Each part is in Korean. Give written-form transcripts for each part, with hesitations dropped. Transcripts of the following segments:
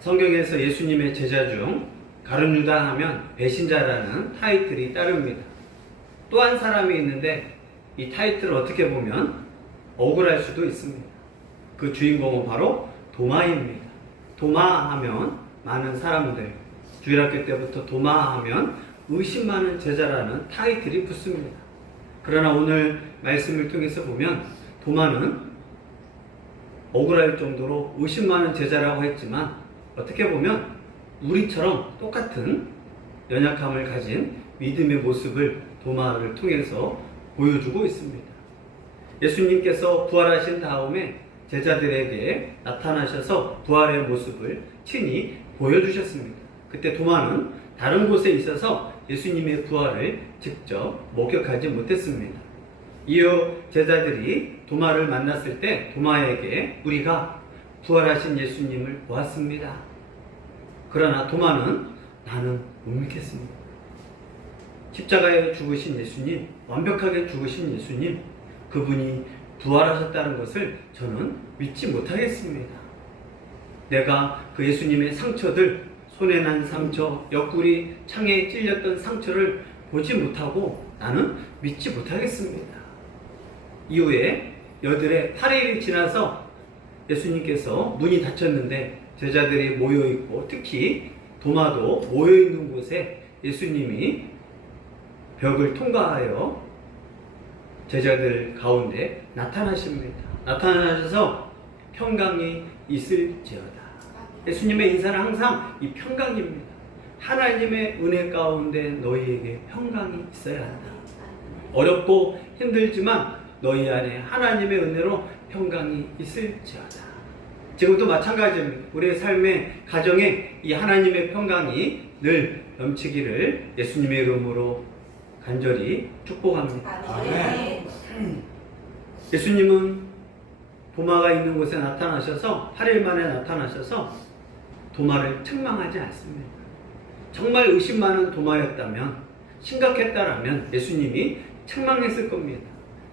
성경에서 예수님의 제자 중 가룟 유다 하면 배신자라는 타이틀이 따릅니다. 또 한 사람이 있는데 이 타이틀을 어떻게 보면 억울할 수도 있습니다. 그 주인공은 바로 도마입니다. 도마 하면 많은 사람들, 주일학교 때부터 도마 하면 의심 많은 제자라는 타이틀이 붙습니다. 그러나 오늘 말씀을 통해서 보면 도마는 억울할 정도로 의심 많은 제자라고 했지만 어떻게 보면 우리처럼 똑같은 연약함을 가진 믿음의 모습을 도마를 통해서 보여주고 있습니다. 예수님께서 부활하신 다음에 제자들에게 나타나셔서 부활의 모습을 친히 보여주셨습니다. 그때 도마는 다른 곳에 있어서 예수님의 부활을 직접 목격하지 못했습니다. 이후 제자들이 도마를 만났을 때 도마에게 우리가 부활하신 예수님을 보았습니다. 그러나 도마는 나는 못 믿겠습니다. 십자가에 죽으신 예수님, 완벽하게 죽으신 예수님, 그분이 부활하셨다는 것을 저는 믿지 못하겠습니다. 내가 그 예수님의 상처들, 손에 난 상처, 옆구리 창에 찔렸던 상처를 보지 못하고 나는 믿지 못하겠습니다. 이후에 여들의 8일이 지나서 예수님께서 문이 닫혔는데 제자들이 모여있고 특히 도마도 모여있는 곳에 예수님이 벽을 통과하여 제자들 가운데 나타나십니다. 나타나셔서 평강이 있을지어다. 예수님의 인사는 항상 이 평강입니다. 하나님의 은혜 가운데 너희에게 평강이 있어야 한다. 어렵고 힘들지만 너희 안에 하나님의 은혜로 평강이 있을지어다. 지금도 마찬가지입니다. 우리의 삶의 가정에 이 하나님의 평강이 늘 넘치기를 예수님의 이름으로 간절히 축복합니다. 아멘. 예수님은 도마가 있는 곳에 나타나셔서 8일 만에 나타나셔서 도마를 책망하지 않습니다. 정말 의심 많은 도마였다면, 심각했다라면 예수님이 책망했을 겁니다.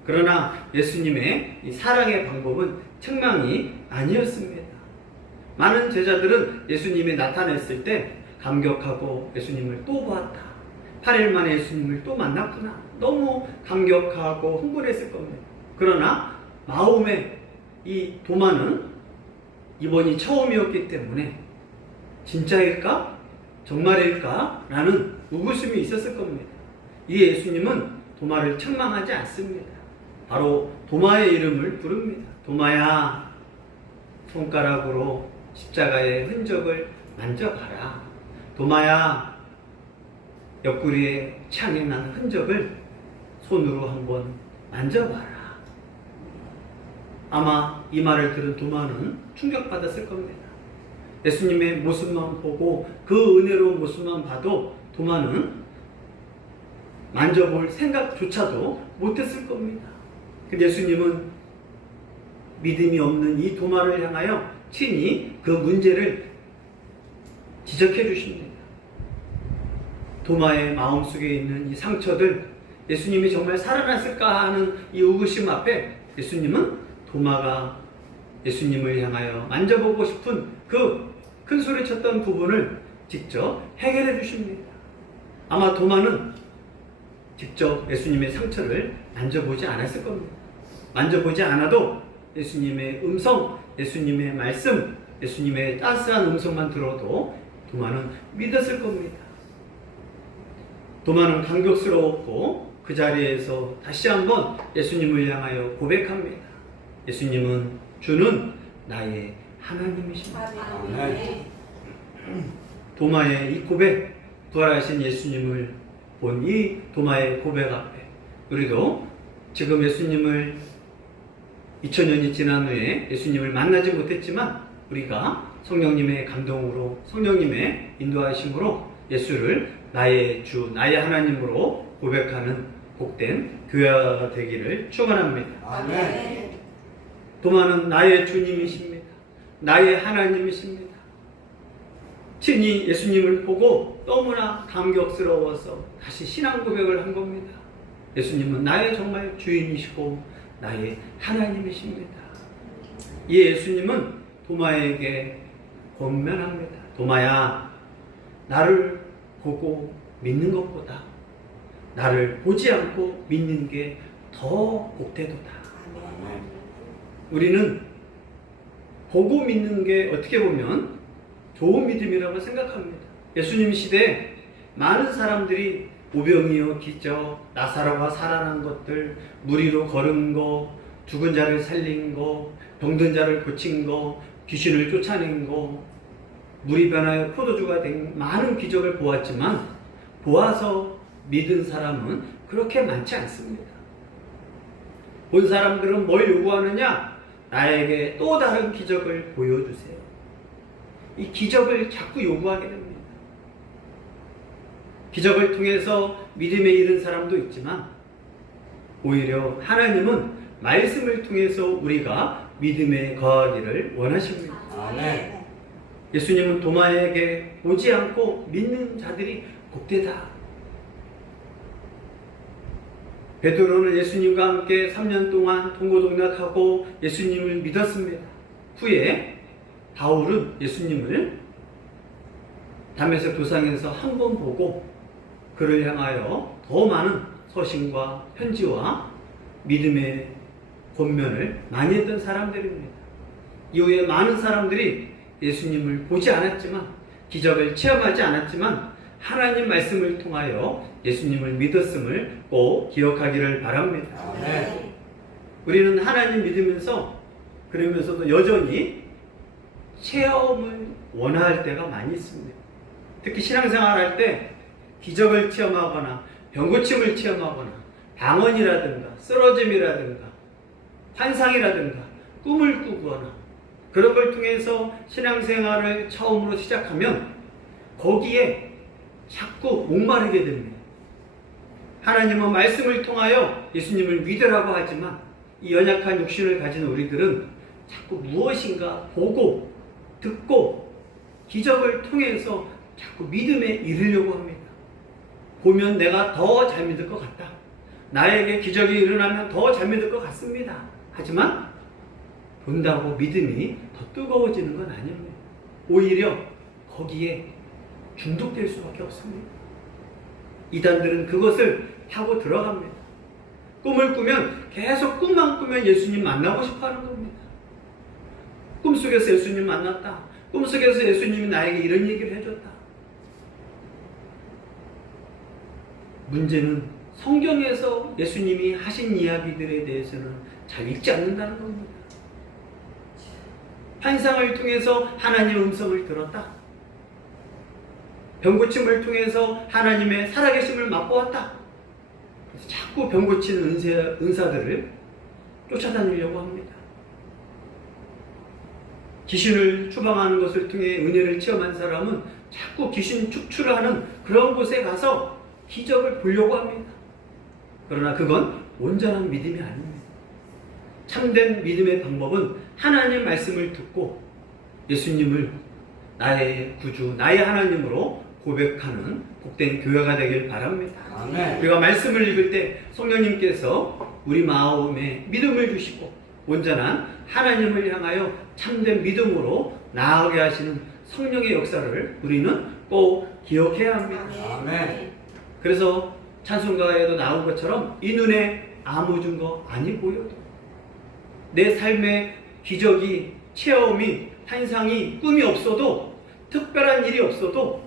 그러나 예수님의 이 사랑의 방법은 책망이 아니었습니다. 많은 제자들은 예수님이 나타났을 때 감격하고 예수님을 또 보았다. 8일 만에 예수님을 또 만났구나. 너무 감격하고 흥분했을 겁니다. 그러나 마음에 이 도마는 이번이 처음이었기 때문에 진짜일까? 정말일까? 라는 의구심이 있었을 겁니다. 이 예수님은 도마를 책망하지 않습니다. 바로 도마의 이름을 부릅니다. 도마야, 손가락으로 십자가의 흔적을 만져봐라. 도마야, 옆구리에 창에 난 흔적을 손으로 한번 만져봐라. 아마 이 말을 들은 도마는 충격받았을 겁니다. 예수님의 모습만 보고 그 은혜로운 모습만 봐도 도마는 만져볼 생각조차도 못했을 겁니다. 근데 예수님은 믿음이 없는 이 도마를 향하여 친히 그 문제를 지적해 주십니다. 도마의 마음속에 있는 이 상처들, 예수님이 정말 살아났을까 하는 이 의구심 앞에 예수님은 도마가 예수님을 향하여 만져보고 싶은 그 큰 소리 쳤던 부분을 직접 해결해 주십니다. 아마 도마는 직접 예수님의 상처를 만져보지 않았을 겁니다. 만져보지 않아도 예수님의 음성, 예수님의 말씀, 예수님의 따스한 음성만 들어도 도마는 믿었을 겁니다. 도마는 감격스러웠고 그 자리에서 다시 한번 예수님을 향하여 고백합니다. 예수님은 주는 나의 하나님이십니다. 도마의 이 고백, 부활하신 예수님을 본 이 도마의 고백 앞에 우리도 지금 예수님을 2000년이 지난 후에 예수님을 만나지 못했지만 우리가 성령님의 감동으로, 성령님의 인도하심으로 예수를 나의 주, 나의 하나님으로 고백하는 복된 교회가 되기를 축원합니다. 아멘. 도마는 나의 주님이십니다. 나의 하나님이십니다. 친히 예수님을 보고 너무나 감격스러워서 다시 신앙 고백을 한 겁니다. 예수님은 나의 정말 주인이시고 나의 하나님이십니다. 이 예수님은 도마에게 권면합니다. 도마야, 나를 보고 믿는 것보다 나를 보지 않고 믿는 게 더 복되도다. 우리는 보고 믿는 게 어떻게 보면 좋은 믿음이라고 생각합니다. 예수님 시대에 많은 사람들이 오병이어 기적, 나사로가 살아난 것들, 물 위로 걸은 거, 죽은 자를 살린 거, 병든 자를 고친 거, 귀신을 쫓아낸 거, 물이 변하여 포도주가 된 많은 기적을 보았지만 보아서 믿은 사람은 그렇게 많지 않습니다. 본 사람들은 뭘 요구하느냐? 나에게 또 다른 기적을 보여주세요. 이 기적을 자꾸 요구하게 됩니다. 기적을 통해서 믿음에 이른 사람도 있지만 오히려 하나님은 말씀을 통해서 우리가 믿음에 거하기를 원하십니다. 아멘. 예수님은 도마에게 보지 않고 믿는 자들이 복되다. 베드로는 예수님과 함께 3년 동안 동고동락하고 예수님을 믿었습니다. 후에 바울은 예수님을 다메섹 도상에서 한 번 보고 그를 향하여 더 많은 서신과 편지와 믿음의 권면을 많이 했던 사람들입니다. 이후에 많은 사람들이 예수님을 보지 않았지만, 기적을 체험하지 않았지만 하나님 말씀을 통하여 예수님을 믿었음을 꼭 기억하기를 바랍니다. 아멘. 우리는 하나님 믿으면서 그러면서도 여전히 체험을 원할 때가 많이 있습니다. 특히 신앙생활 할 때 기적을 체험하거나 병고침을 체험하거나 방언이라든가 쓰러짐이라든가 환상이라든가 꿈을 꾸거나 그런 걸 통해서 신앙생활을 처음으로 시작하면 거기에 자꾸 목마르게 됩니다. 하나님은 말씀을 통하여 예수님을 믿으라고 하지만 이 연약한 육신을 가진 우리들은 자꾸 무엇인가 보고 듣고 기적을 통해서 자꾸 믿음에 이르려고 합니다. 보면 내가 더 잘 믿을 것 같다. 나에게 기적이 일어나면 더 잘 믿을 것 같습니다. 하지만 본다고 믿음이 더 뜨거워지는 건 아닙니다. 오히려 거기에 중독될 수밖에 없습니다. 이단들은 그것을 타고 들어갑니다. 꿈을 꾸면 계속 꿈만 꾸면 예수님 만나고 싶어 하는 겁니다. 꿈속에서 예수님 만났다. 꿈속에서 예수님이 나에게 이런 얘기를 해줬다. 문제는 성경에서 예수님이 하신 이야기들에 대해서는 잘 읽지 않는다는 겁니다. 환상을 통해서 하나님의 음성을 들었다. 병고침을 통해서 하나님의 살아계심을 맛보았다. 그래서 자꾸 병고치는 은사들을 쫓아다니려고 합니다. 귀신을 추방하는 것을 통해 은혜를 체험한 사람은 자꾸 귀신 축출을 하는 그런 곳에 가서 기적을 보려고 합니다. 그러나 그건 온전한 믿음이 아닙니다. 참된 믿음의 방법은 하나님 말씀을 듣고 예수님을 나의 구주, 나의 하나님으로 고백하는 복된 교회가 되길 바랍니다. 아멘. 우리가 말씀을 읽을 때 성령님께서 우리 마음에 믿음을 주시고 온전한 하나님을 향하여 참된 믿음으로 나아가게 하시는 성령의 역사를 우리는 꼭 기억해야 합니다. 아멘. 그래서 찬송가에도 나온 것처럼 이 눈에 아무 증거 아니 보여도 내 삶에 기적이, 체험이, 환상이, 꿈이 없어도 특별한 일이 없어도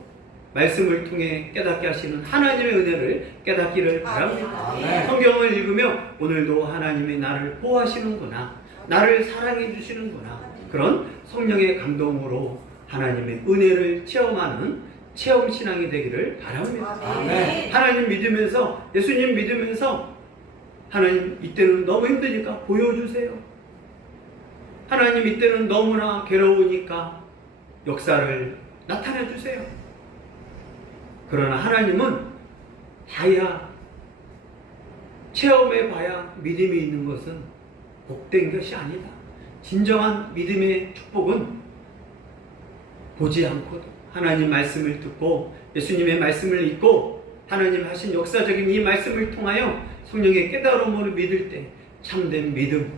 말씀을 통해 깨닫게 하시는 하나님의 은혜를 깨닫기를 바랍니다. 아멘. 성경을 읽으며 오늘도 하나님이 나를 보호하시는구나, 나를 사랑해 주시는구나, 그런 성령의 감동으로 하나님의 은혜를 체험하는 체험신앙이 되기를 바랍니다. 아멘. 하나님 믿으면서, 예수님 믿으면서 하나님 이때는 너무 힘드니까 보여주세요. 하나님 이때는 너무나 괴로우니까 역사를 나타내 주세요. 그러나 하나님은 봐야, 체험해 봐야 믿음이 있는 것은 복된 것이 아니다. 진정한 믿음의 축복은 보지 않고도 하나님 말씀을 듣고 예수님의 말씀을 읽고 하나님 하신 역사적인 이 말씀을 통하여 성령의 깨달음으로 믿을 때 참된 믿음,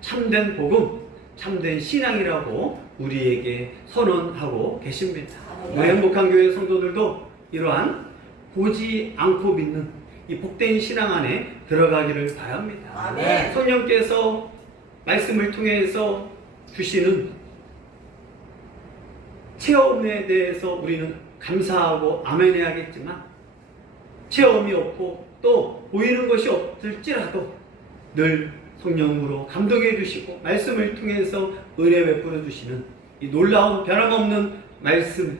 참된 복음, 참된 신앙이라고 우리에게 선언하고 계십니다. 아멘. 우리 행복한 교회 성도들도 이러한 보지 않고 믿는 이 복된 신앙 안에 들어가기를 바랍니다. 아멘. 성령께서 말씀을 통해서 주시는 체험에 대해서 우리는 감사하고 아멘해야겠지만, 체험이 없고 또 보이는 것이 없을지라도 늘 성령으로 감동해 주시고 말씀을 통해서 은혜 베풀어 주시는 이 놀라운 변함없는 말씀,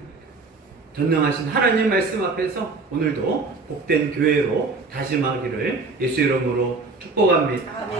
전능하신 하나님 말씀 앞에서 오늘도 복된 교회로 다짐하기를 예수 이름으로 축복합니다. 아멘.